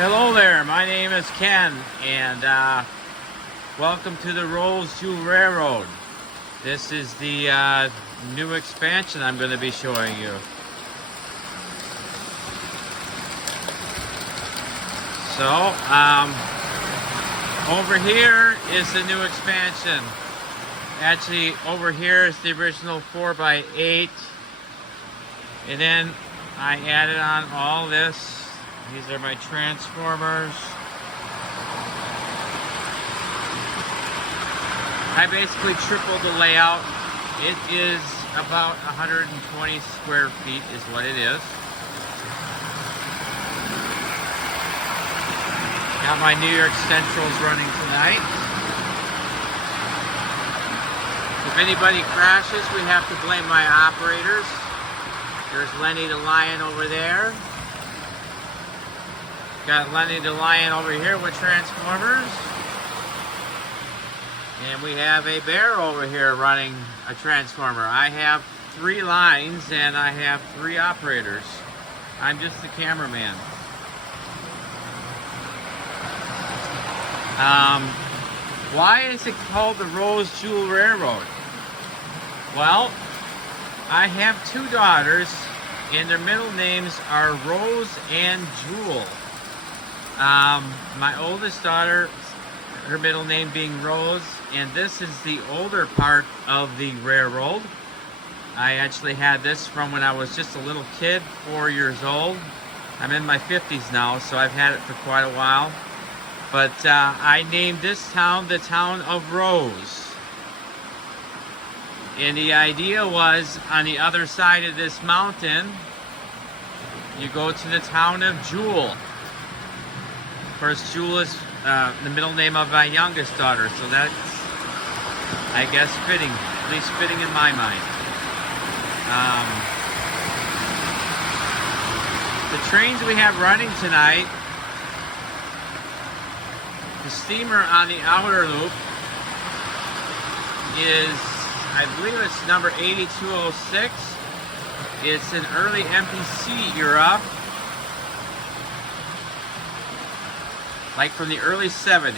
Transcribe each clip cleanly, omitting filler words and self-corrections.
Hello there, my name is Ken, and welcome to the Rose Jewel Railroad. This is the new expansion I'm going to be showing you. So, over here is the new expansion. Actually, over here is the original 4x8, and then I added on all this. These are my transformers. I basically tripled the layout. It is about 120 square feet is what it is. Got my New York Centrals running tonight. If anybody crashes, we have to blame my operators. There's Lenny the Lion over there. Got Lenny the Lion over here with transformers. And we have a bear over here running a transformer. I have 3 lines and I have 3 operators. I'm just the cameraman. Why is it called the Rose Jewel Railroad? Well, I have 2 daughters and their middle names are Rose and Jewel. My oldest daughter, her middle name being Rose, and this is the older part of the railroad. I actually had this from when I was just a little kid, 4 years old. I'm in my 50s now, so I've had it for quite a while. But I named this town the town of Rose. And the idea was, on the other side of this mountain, you go to the town of Jewel. Of course, Jewel is the middle name of my youngest daughter, so that's, I guess, fitting, at least fitting in my mind. The trains we have running tonight, the steamer on the outer loop is, I believe it's number 8206. It's an early MPC era. Like from the early 70s.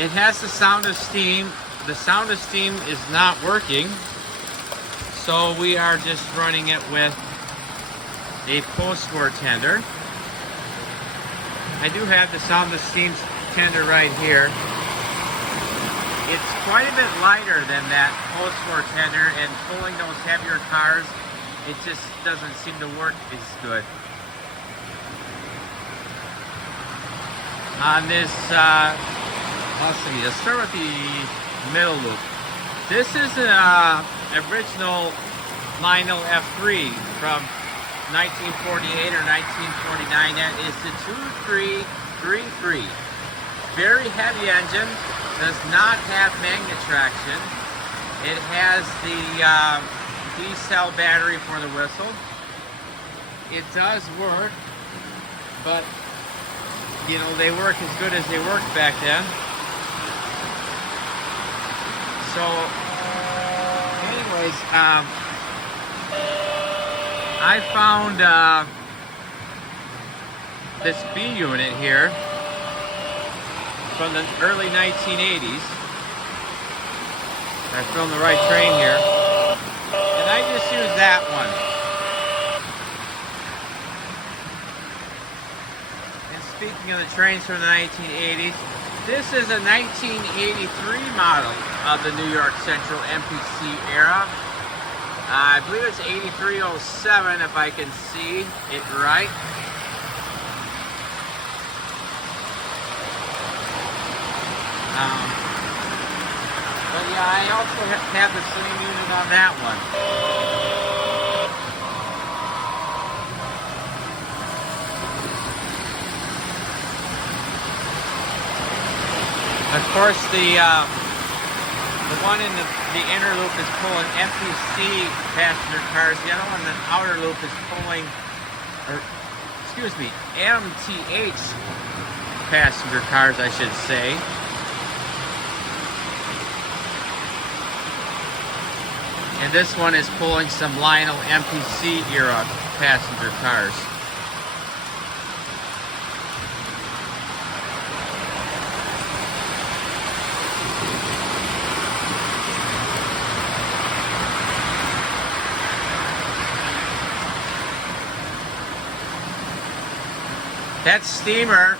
It has the sound of steam. The sound of steam is not working, so we are just running it with a post-war tender. I do have the sound of steam tender right here. It's quite a bit lighter than that post-war tender, and pulling those heavier cars, it just doesn't seem to work as good. On this, let's see, let's start with the middle loop. This is an original Lionel F3 from 1948 or 1949. That is the 2333. Very heavy engine, does not have magnet traction. It has the D-cell battery for the whistle. It does work, but you know, they work as good as they worked back then. So, anyways, I found this B unit here from the early 1980s. I filmed the right train here. And I just used that one. Speaking of the trains from the 1980s, this is a 1983 model of the New York Central MPC era. I believe it's 8307 if I can see it right. But yeah, I also have the same unit on that one. Of course, the one in the inner loop is pulling MPC passenger cars. The other one in the outer loop is pulling, or excuse me, MTH passenger cars, I should say. And this one is pulling some Lionel MPC era passenger cars. That steamer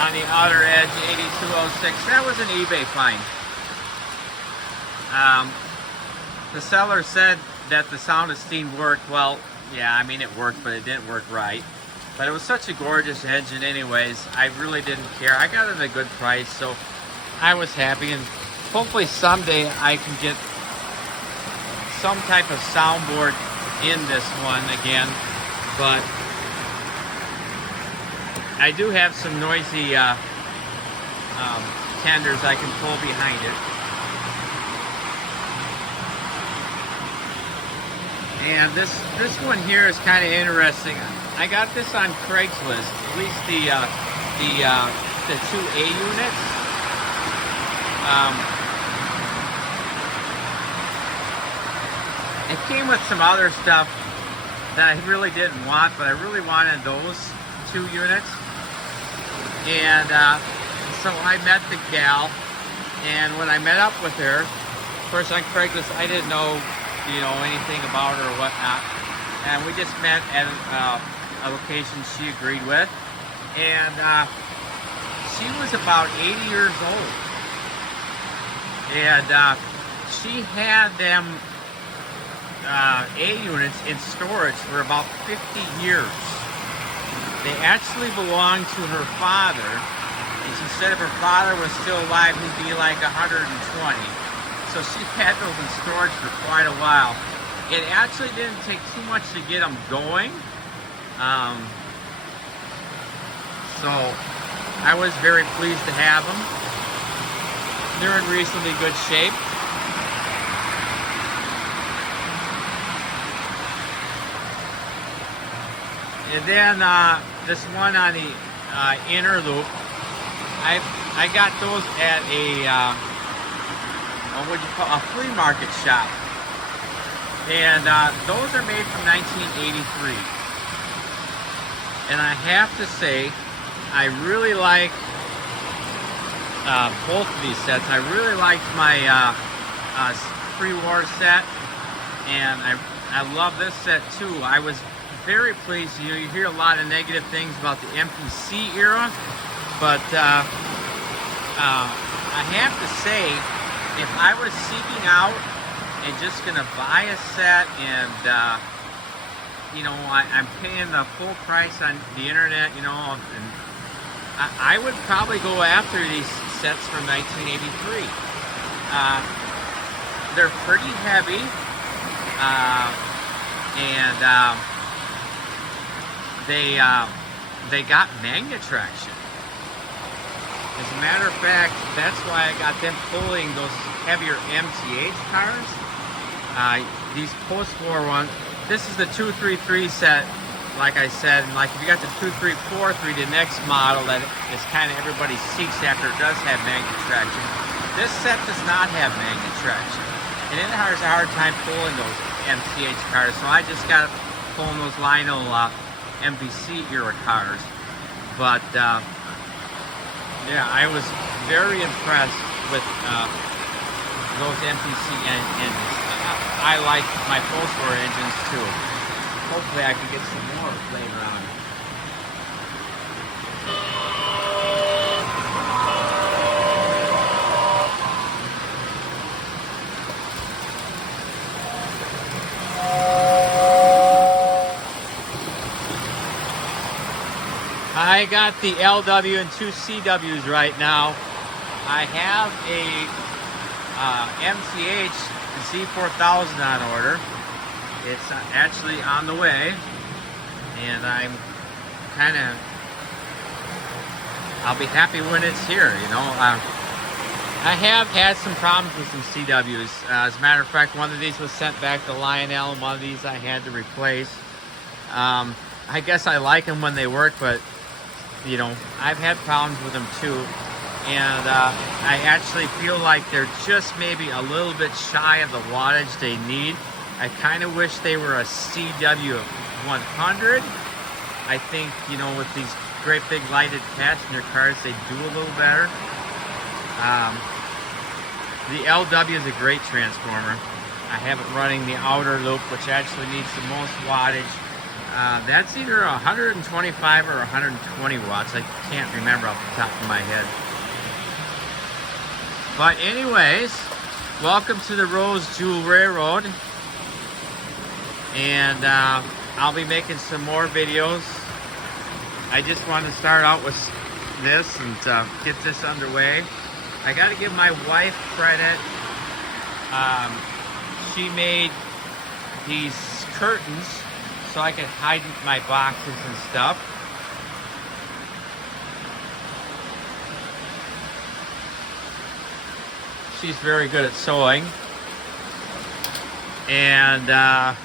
on the outer edge, 8206, that was an eBay find. The seller said that the sound asteen worked. Well, yeah, I mean it worked, but it didn't work right. But it was such a gorgeous engine anyways, I really didn't care. I got it at a good price, so I was happy, and hopefully someday I can get some type of soundboard in this one again. But I do have some noisy tenders I can pull behind it. And this one here is kind of interesting. I got this on Craigslist, at least the 2A units. It came with some other stuff that I really didn't want, but I really wanted those 2 units. And so I met the gal, and when I met up with her, of course on Craigslist I didn't know, anything about her or whatnot, and we just met at a location she agreed with, and she was about 80 years old, and she had them A units in storage for about 50 years. They actually belonged to her father, and she said if her father was still alive, he'd be like 120. So she had those in storage for quite a while. It actually didn't take too much to get them going. So I was very pleased to have them. They're in reasonably good shape. And then this one on the inner loop, I got those at a flea market shop, and those are made from 1983. And I have to say, I really like both of these sets. I really liked my pre-war set, and I love this set too. I was very pleased. You hear a lot of negative things about the MPC era, but I have to say, if I was seeking out and just gonna buy a set, and I'm paying the full price on the internet, and I would probably go after these sets from 1983. They're pretty heavy, and they got magnet traction. As a matter of fact, that's why I got them pulling those heavier MTH cars. These post-war ones, this is the 233 set, like I said, and like if you got the 2343, the next model that is kind of everybody seeks after, it does have magnet traction. This set does not have magnet traction, and it has a hard time pulling those MTH cars, so I just got pulling those Lionel MVC era cars. But yeah, I was very impressed with those MPC engines. I like my post-war engines too. Hopefully I can get some more later on. I got the LW and 2 CWs right now. I have a MTH Z4000 on order. It's actually on the way, and I'll be happy when it's here, I have had some problems with some CWs. As a matter of fact, one of these was sent back to Lionel, and one of these I had to replace. I guess I like them when they work, but I've had problems with them too, and I actually feel like they're just maybe a little bit shy of the wattage they need. I kind of wish they were a CW 100. I think, with these great big lighted passenger cars, they do a little better. The LW is a great transformer. I have it running the outer loop, which actually needs the most wattage. That's either 125 or 120 watts. I can't remember off the top of my head. But anyways, welcome to the Rose Jewel Railroad. And I'll be making some more videos. I just want to start out with this and get this underway. I got to give my wife credit. She made these curtains so I could hide my boxes and stuff. She's very good at sewing. And I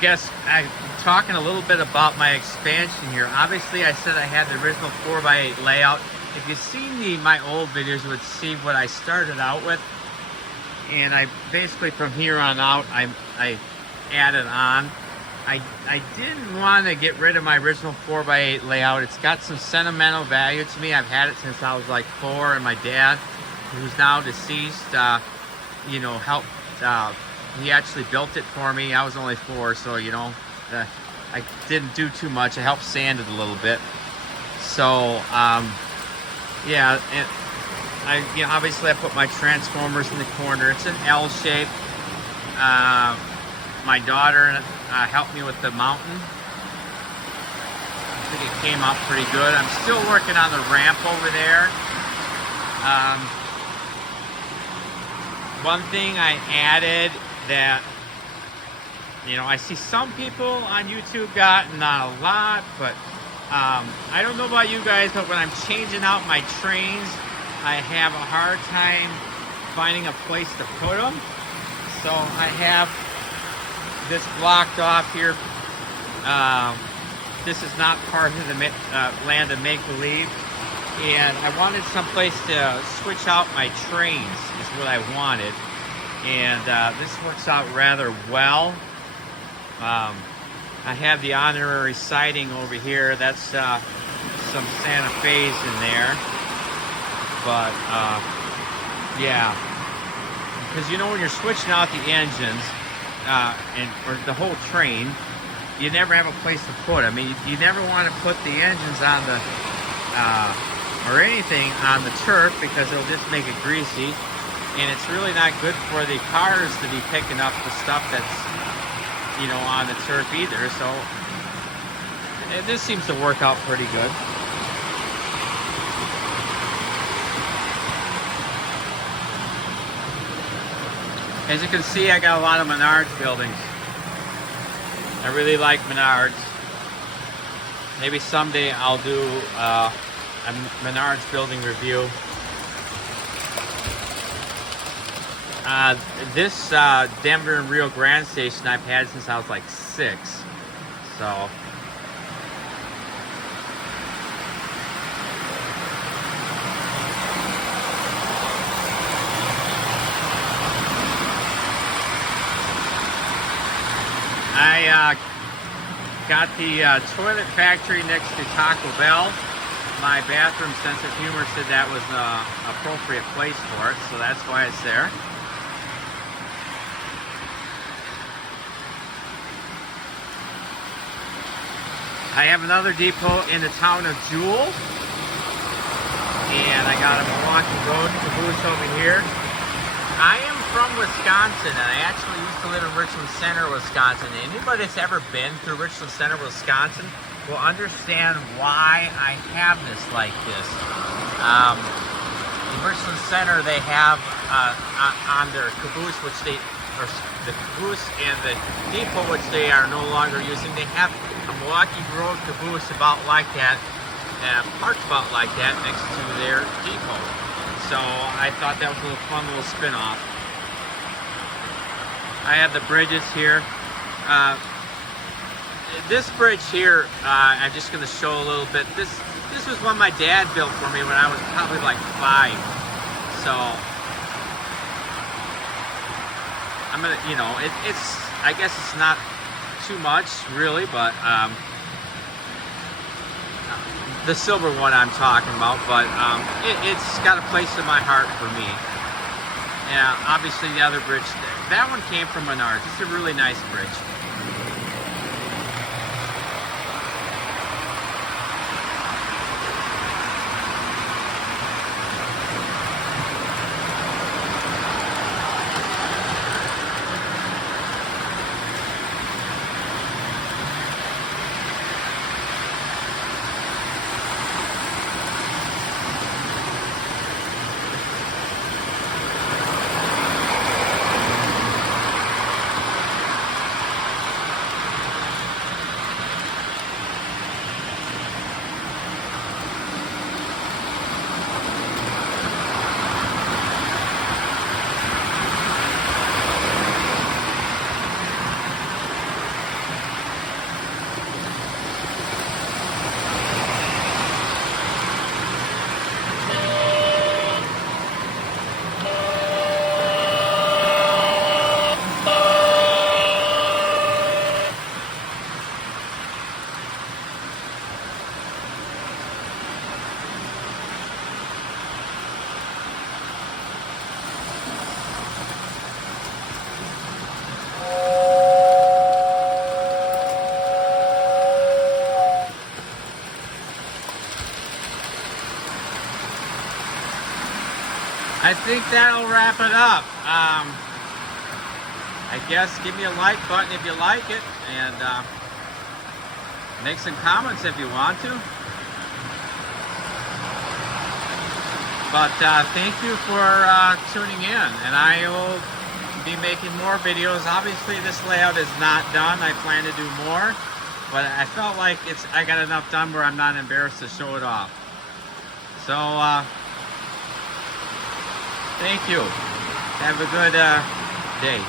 guess I'm talking a little bit about my expansion here. Obviously, I said I had the original 4x8 layout. If you've seen my old videos, you would see what I started out with. And I basically, from here on out, I added on. I didn't want to get rid of my original 4x8 layout. It's got some sentimental value to me. I've had it since I was like 4, and my dad, who's now deceased, you know, helped. He actually built it for me. I was only 4, so you know, I didn't do too much. I helped sand it a little bit. So yeah, and you know, obviously I put my transformers in the corner. It's an L shape. My daughter helped me with the mountain. I think it came out pretty good. I'm still working on the ramp over there. One thing I added that, you know, I see some people on YouTube got, not a lot, but I don't know about you guys, but when I'm changing out my trains, I have a hard time finding a place to put them. So I have this blocked off here. This is not part of the land of make-believe. And I wanted some place to switch out my trains, is what I wanted. And this works out rather well. I have the honorary siding over here. That's some Santa Fe's in there. But yeah, because you know, when you're switching out the engines or the whole train, you never have a place to put. I mean, you never want to put the engines on the or anything on the turf, because it'll just make it greasy. And it's really not good for the cars to be picking up the stuff that's, you know, on the turf either. So this seems to work out pretty good. As you can see, I got a lot of Menards buildings. I really like Menards. Maybe someday I'll do a Menards building review. This Denver and Rio Grande station I've had since I was like 6. So I got the toilet factory next to Taco Bell. My bathroom sense of humor said that was an appropriate place for it, so that's why it's there. I have another depot in the town of Jewel, and I got a Milwaukee Road caboose over here. I am from Wisconsin, and I actually used to live in Richland Center, Wisconsin. Anybody that's ever been through Richland Center, Wisconsin will understand why I have this like this. In Richland Center, they have on their caboose, which they, or the caboose and the depot, which they are no longer using, they have a Milwaukee Road caboose about like that, parked about like that next to their depot. So I thought that was a little fun little spin-off. I have the bridges here. This bridge here, I'm just going to show a little bit. This was one my dad built for me when I was probably like 5. So I'm gonna, you know, it's I guess it's not too much really, but the silver one I'm talking about, but it's got a place in my heart for me. Yeah, obviously the other bridge, that one came from Menards. It's a really nice bridge. I think that'll wrap it up. I guess give me a like button if you like it, and make some comments if you want to. But thank you for tuning in, and I will be making more videos. Obviously this layout is not done. I plan to do more, but I felt like I got enough done where I'm not embarrassed to show it off. So thank you. Have a good day.